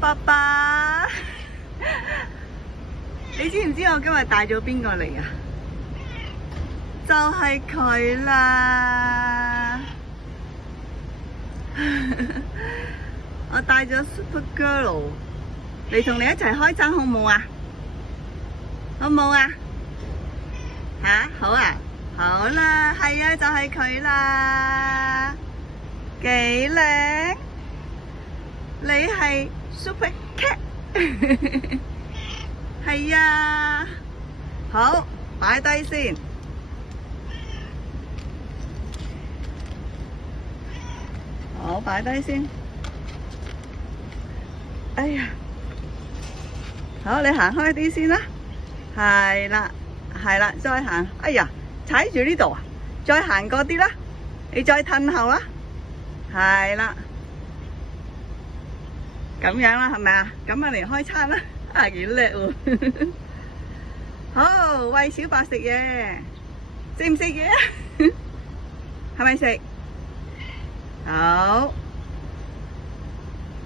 爸爸，你知唔知我今日帶咗邊個嚟啊？就係佢啦！我帶咗 Super Girl 嚟同你一齊開餐好冇啊？好冇啊？吓？好啊！好啦，係啊，就係佢啦，幾靚！你係 Super Cat， 係啊，好，擺低先。好，擺低先。哎呀，好，你行開啲先啦。係啦，係啦，再行。哎呀，踩住呢度啊！再行過啲啦，你再褪後啦。係啦。咁樣啦，係咪啊？咁啊嚟開餐啦，啊幾叻喎！好，餵小白食嘢，食唔食嘢啊？係咪食？好。